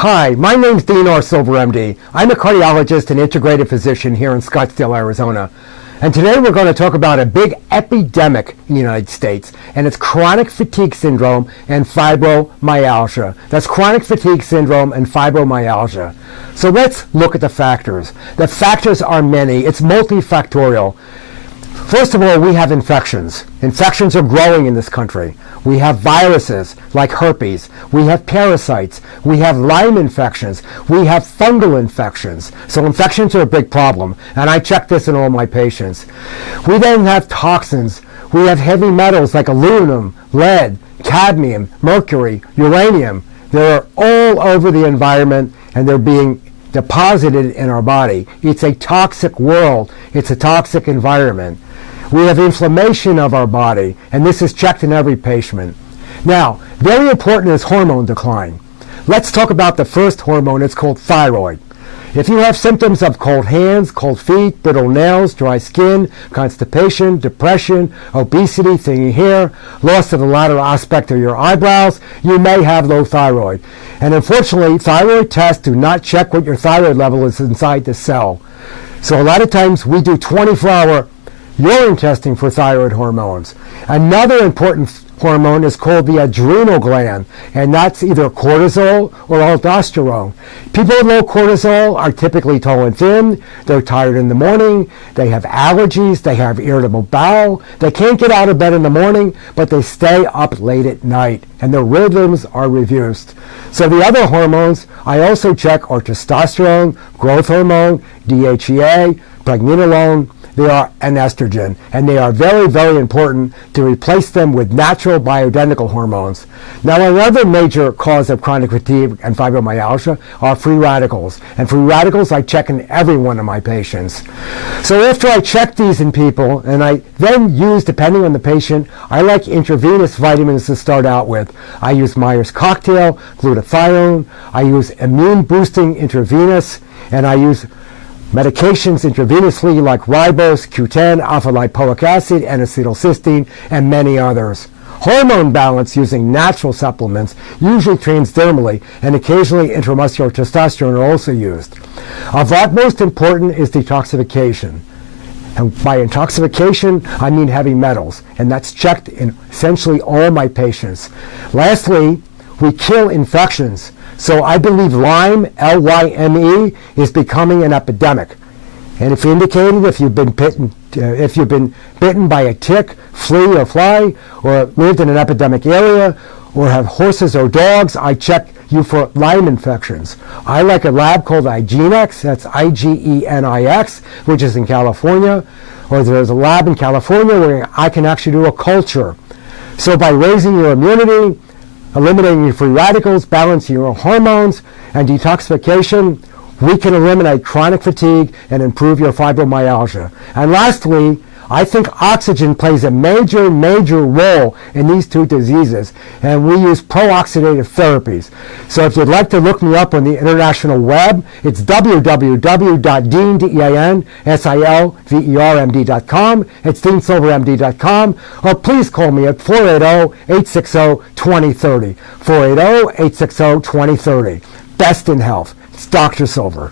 Hi, my name's Dean R. Silver, MD. I'm a cardiologist and integrative physician here in Scottsdale, Arizona. And today we're going to talk about a big epidemic in the United States, and it's chronic fatigue syndrome and fibromyalgia. That's chronic fatigue syndrome and fibromyalgia. So let's look at the factors. The factors are many. It's multifactorial. First of all, we have infections. Infections are growing in this country. We have viruses like herpes. We have parasites. We have Lyme infections. We have fungal infections. So infections are a big problem, and I check this in all my patients. We then have toxins. We have heavy metals like aluminum, lead, cadmium, mercury, uranium. They're all over the environment, and they're being deposited in our body. It's a toxic world. It's a toxic environment. We have inflammation of our body, and this is checked in every patient. Now, very important is hormone decline. Let's talk about the first hormone. It's called thyroid. If you have symptoms of cold hands, cold feet, brittle nails, dry skin, constipation, depression, obesity, thinning hair, loss of the lateral aspect of your eyebrows, you may have low thyroid. And unfortunately, thyroid tests do not check what your thyroid level is inside the cell. So a lot of times we do 24-hour urine testing for thyroid hormones. Another important hormone is called the adrenal gland, and that's either cortisol or aldosterone. People with low cortisol are typically tall and thin. They're tired in the morning. They have allergies. They have irritable bowel. They can't get out of bed in the morning, but they stay up late at night, and their rhythms are reduced. So the other hormones I also check are testosterone, growth hormone, DHEA, pregnenolone. They are an estrogen, and they are very, very important to replace them with natural bioidentical hormones. Now, another major cause of chronic fatigue and fibromyalgia are free radicals, and free radicals I check in every one of my patients. So after I check these in people, and I then use, depending on the patient, I like intravenous vitamins to start out with. I use Myers cocktail, glutathione, I use immune boosting intravenous, and I use medications intravenously like ribose, Q10, alpha-lipoic acid, N-acetylcysteine, and many others. Hormone balance using natural supplements, usually transdermally, and occasionally intramuscular testosterone are also used. Of utmost important is detoxification. And by intoxication, I mean heavy metals, and that's checked in essentially all my patients. Lastly, we kill infections. So I believe Lyme, L-Y-M-E, is becoming an epidemic. And if indicated, if you've been bitten by a tick, flea, or fly, or lived in an epidemic area, or have horses or dogs, I check you for Lyme infections. I like a lab called IGenix, that's I-G-E-N-I-X, which is in California, or there's a lab in California where I can actually do a culture. So by raising your immunity, eliminating your free radicals, balancing your hormones, and detoxification, we can eliminate chronic fatigue and improve your fibromyalgia. And lastly, I think oxygen plays a major, major role in these two diseases, and we use pro-oxidative therapies. So if you'd like to look me up on the international web, it's www.deansilvermd.com. It's deansilvermd.com, or please call me at 480-860-2030. 480-860-2030. Best in health. It's Dr. Silver.